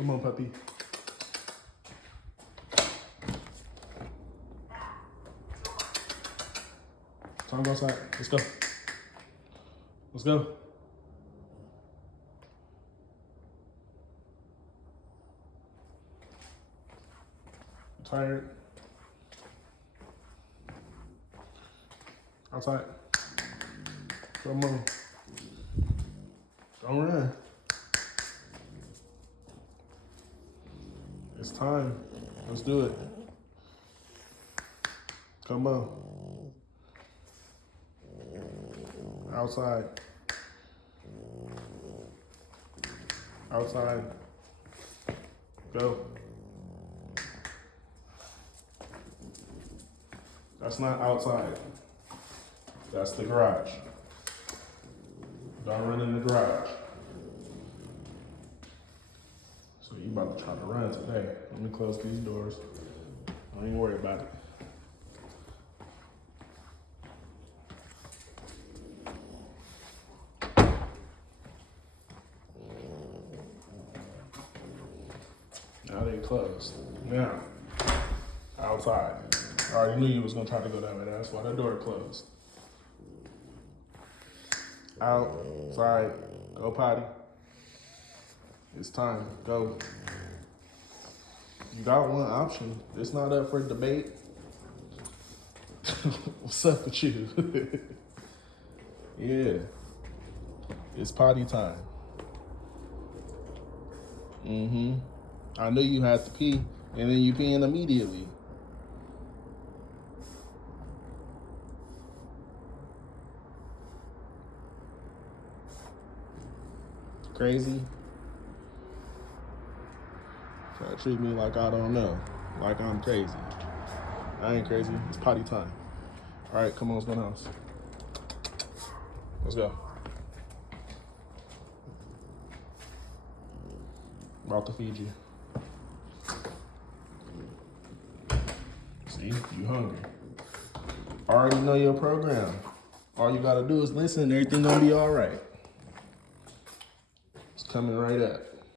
Come on, puppy. Time to go outside. Let's go. Let's go. Tired. Outside. Come on. Don't run. It's time. Let's do it. Come on. Outside. Outside. Go. That's not outside. That's the garage. Don't run in the garage. So you about to try to run today. Let me close these doors. Don't even worry about it. Now they closed. Now, outside. I already knew you was gonna try to go that way. That's why the door closed. Outside. Go potty. It's time. Go. You got one option. It's not up for debate. What's up with you? Yeah. It's potty time. Mm-hmm. I knew you had to pee, and then you peeing immediately. Crazy. Try to treat me like I don't know, like I'm crazy. I ain't crazy. It's potty time. All right, come on, let's go in the house. Let's go. About to feed you. See, you hungry. I already know your program. All you gotta do is listen, everything gonna be all right. It's coming right up.